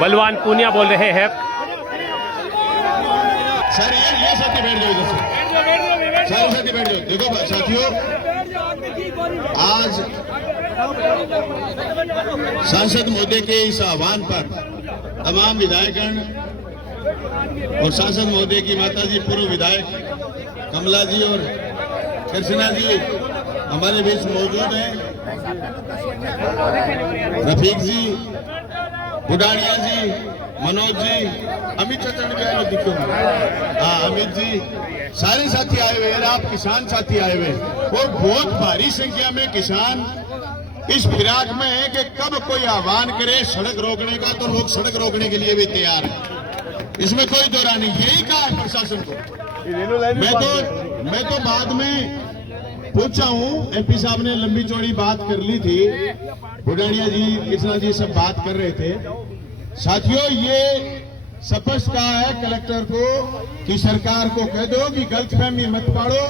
बलवान पूनिया बोल रहे हैं। सर ये साथी बैठ जाओ, इधर से सारे साथी बैठ जाओ। देखो साथियों, आज सांसद महोदय के इस आह्वान पर तमाम विधायकगण और सांसद महोदय की माताजी पूर्व विधायक कमला जी और कृष्णा जी हमारे बीच मौजूद हैं। रफीक जी, बुडानिया जी, मनोज जी, अमित चतुर्वेदी भी आए दिखो। हाँ, अमित जी, सारे साथी आए हुए हैं। आप किसान साथी आए हुए और बहुत भारी संख्या में किसान इस फिराक में है कि कब कोई आह्वान करे सड़क रोकने का तो लोग सड़क रोकने के लिए भी तैयार है। इसमें कोई दो राय नहीं। यही कहा है प्रशासन को। मैं तो बाद में पूछा हूं, एमपी साहब ने लंबी चौड़ी बात कर ली थी, बुडानिया जी, कृष्णा जी सब बात कर रहे थे। साथियों, ये स्पष्ट कहा है कलेक्टर को कि सरकार को कह दो कि गलतफहमी मत पाड़ो।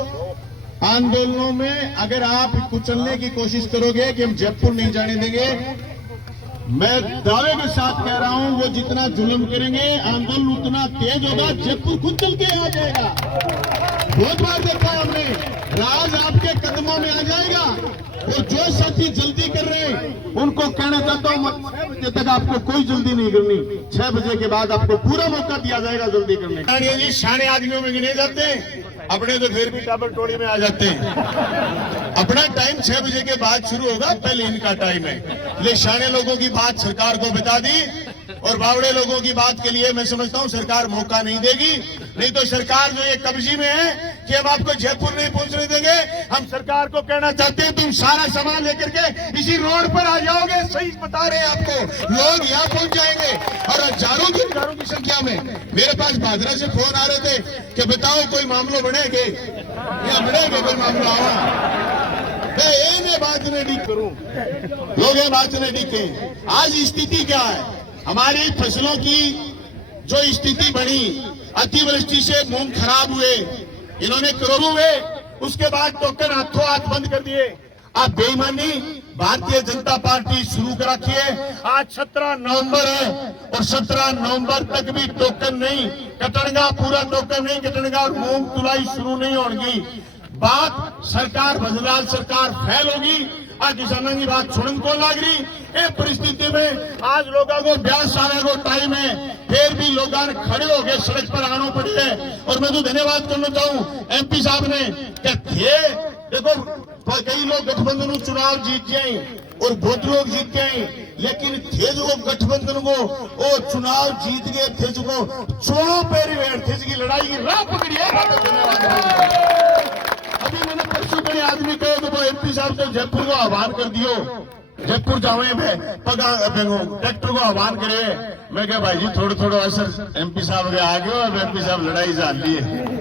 आंदोलनों में अगर आप कुचलने की कोशिश करोगे कि हम जयपुर नहीं जाने देंगे, मैं दावे के साथ कह रहा हूं, वो जितना जुल्म करेंगे आंदोलन उतना तेज होगा, जयपुर खुद चल के आ जाएगा। बहुत बार देखा है हमने, राज आपके कदमों में आ जाएगा। वो जो साथी जल्दी कर रहे हैं उनको कहना चाहता हूं, 6 बजे तक आपको कोई जल्दी नहीं करनी। 6 बजे के बाद आपको पूरा मौका दिया जाएगा जल्दी करने का। जी शाने आदमियों में गिने जाते हैं, अपने तो फिर भी टाबर टोड़ी में आ जाते हैं। अपना टाइम 6 बजे के बाद शुरू होगा, पहले इनका टाइम है। ले शाने लोगों की बात सरकार को बता दी और बावड़े लोगों की बात के लिए मैं समझता हूं सरकार मौका नहीं देगी। नहीं तो सरकार जो ये कब्जी में है कि हम आपको जयपुर नहीं पहुंचने देंगे। हम सरकार को कहना चाहते हैं, तुम सारा सामान लेकर के इसी रोड पर आ जाओगे। सही बता रहे हैं आपको, लोग यहाँ पहुंच जाएंगे और हजारों की संख्या में। मेरे पास भादरा से फोन आ रहे थे कि बताओ कोई मामलो बनेगे या बनेगे कोई मामला आवा। मैं बात नहीं ठीक करूं, लोग ये बात नहीं ठीक। आज स्थिति क्या है, हमारी फसलों की जो स्थिति बनी, अतिवृष्टि से मूंग खराब हुए, इन्होंने करोड़ों हुए, उसके बाद टोकन हाथों हाथ बंद कर दिए। आप बेईमानी भारतीय जनता पार्टी शुरू कर रखी है। आज 17 नवंबर है और 17 नवंबर तक भी टोकन नहीं कटणगा, पूरा टोकन नहीं कटणगा और मूंग तुलाई शुरू नहीं होगी। बात सरकार बदलाव सरकार फैल होगी। आज किसानों की बात छोड़ने को लग रही है। परिस्थिति में आज लोगों को 42 साल को टाइम है, फिर भी लोग खड़े हो गए, सड़क पर आना पड़ी है। और मैं तो धन्यवाद करना चाहूँ एमपी साहब ने कि थे, देखो कई लोग गठबंधन चुनाव जीत जाए और बहुत लोग जीत गए, लेकिन थे जो गठबंधन को वो चुनाव जीत गए थे, जो चुनाव पेरी थे जिसकी लड़ाई की राह पकड़ी है। अभी मैंने परसों बड़े आदमी कहे तो एमपी साहब से जयपुर को आह्वान कर दियो, जयपुर जावे में ट्रैक्टर को आह्वान करे। मैं क्या भाई जी थोड़ा असर एमपी साहब के आगे और एमपी साहब लड़ाई जान लिए।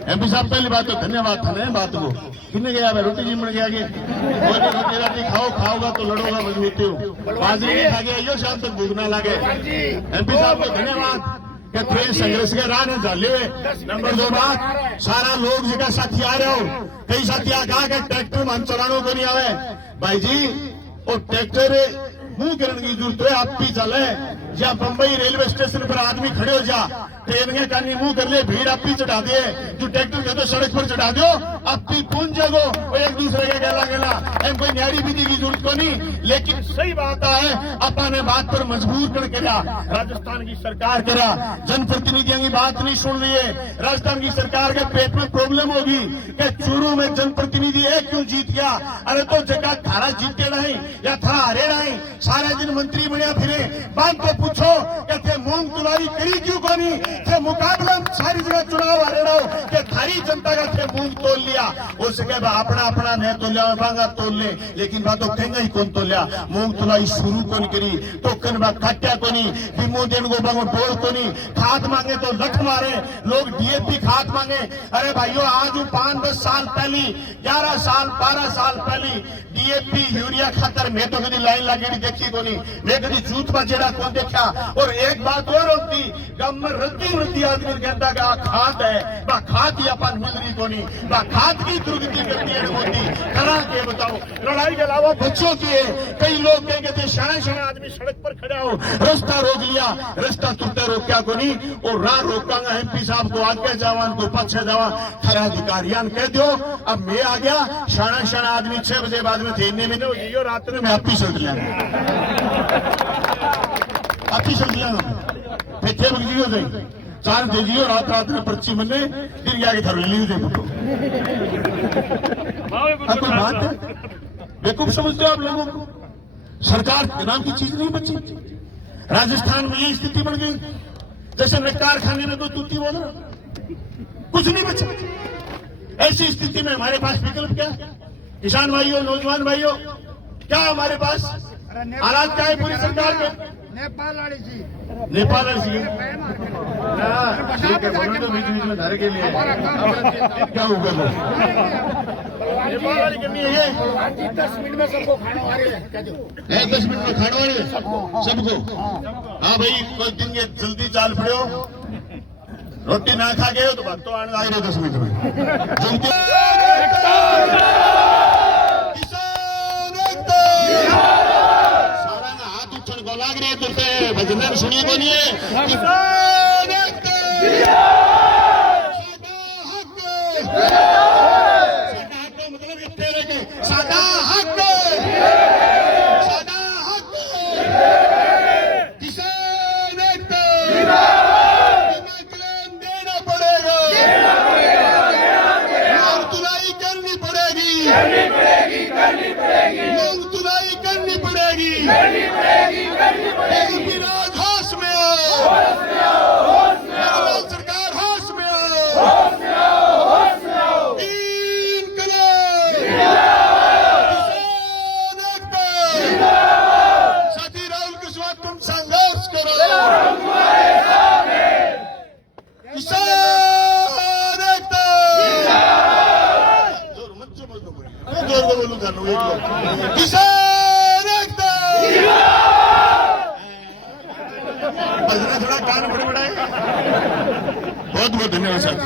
एमपी साहब पहली बात तो धन्यवाद था ना बात को किन्ने गया मैं रोटी जिमन गया कि रोटी राटी खाओगा तो लड़ोगा मजबूती हो, बाजरी नहीं खा गया यो शाम तक भूख ना लगे। एमपी साहब को धन्यवाद कि ट्रेन संघर्ष के राह ने डाले। नंबर 2 बात, सारा लोग जगह साथी आ रहे हो, कई साथी आ कहा कि ट्रैक्टर मन चलाने को नहीं आवे। भाई जी और ट्रैक्टर मुंह करने की जरूरत है, आप भी चले या बंबई रेलवे स्टेशन पर आदमी खड़े हो जा, ट्रेन के कानी मुंह कर ले, भीड़ आप भी चढ़ा दिए, जो ट्रैक्टर कहते सड़क पर चढ़ा दो, आप भी पूंछ जाओ और एक दूसरे के गला एम कोई न्यारी विधि की जरूरत को नहीं। लेकिन सही बात है, अपने बात पर मजबूर कर करा राजस्थान की सरकार करा, जनप्रतिनिधियों की बात नहीं सुन रही है। राजस्थान की सरकार के पेट में प्रॉब्लम होगी कि चूरू में जनप्रतिनिधि है क्यों जीत गया। अरे तो जगह थारा जीते नहीं या थारा हारे नहीं, सारे दिन मंत्री बनया फिरे। बात को पूछो कि मूंग तुलाई करी क्यों कोनी थे, मुकाबला सारी जगह चुनाव हारे रहो कि थारी जनता का थे मूंग तोल लिया। हो सके अपना नहीं तो लिया मांगा तोल ले, लेकिन बात तो कहेंगे ही कौन तोलिया। मूंग तुलाई शुरू कौन करी, टोकन बा काट्या कोनी, बिमो देन को बांगो डोल कोनी, खाद मांगे तो लठ मारे लोग, डीएपी खाद मांगे। अरे भाइयों आज 5-10 साल पहली, 11 साल 12 साल पहली डीएपी यूरिया खातर मैं तो कभी लाइन लगे देखी कोनी, मैं कभी जूत बजेरा कौन देखा। और एक बात बात और होती गम में रद्दी वृद्धि आदमी कहता कि खात है बा खात ही अपन मिलनी को नहीं बा खात की दुर्गति करती है होती करा के बताओ लड़ाई के अलावा बच्चों की है कई लोग कहेंगे थे शाना शाना आदमी सड़क पर खड़ा हो रास्ता रोक लिया रास्ता तुरते रोक्या को नहीं और राह रोकांगा एमपी साहब को आगे जावान को पीछे जावा थारा अधिकारियां कह दो अब मैं आ गया शाना शाना आदमी 6 बजे बाद में थे इन्ने में जियो रात में आप ही चल दिया आप ही चल दिया फिर थे जियो से 4 दे जियो रात रात में पर्ची मने फिर आगे थर ली दे अब कोई बात है बेवकूफ समझते हो आप लोगों को सरकार नाम की चीज नहीं बची राजस्थान में ये स्थिति बन गई जैसे मैं कारखाने में कोई तूती बोल रहा कुछ नहीं बचा ऐसी स्थिति में हमारे पास विकल्प क्या किसान भाइयों नौजवान भाइयों क्या हमारे पास हालात क्या है पूरी सरकार के नेपाल वाली सी ठीक है बोलो तो बीच बीच में धारे के लिए क्या होगा नेपाल वाली करनी है 10 मिनट में सबको खाना आ रही है 10 मिनट में खाना आ रही है सबको हाँ भाई कोई दिन ये जल्दी चाल पड़े रोटी ना खा गए तो बात तो आने आ रहे 10 मिनट में सारा ना हाथ उठन को लाग रहे तुरते भजन सुनिए को नहीं है किसान मतलब इतने सादा हक किसान क्लेम देना पड़ेगा लोग तुलाई करनी पड़ेगी लोग तुलाई करनी पड़ेगी विरोध होश में आओ सरकार होश में आओ तीन करोड़ किसान एकता साथी राहुल के साथ तुम संघर्ष करो किसान एकता जोर को बोलूं कर लो किसान एकता थोड़ा कान बड़े बड़ाए बहुत बहुत धन्यवाद साहब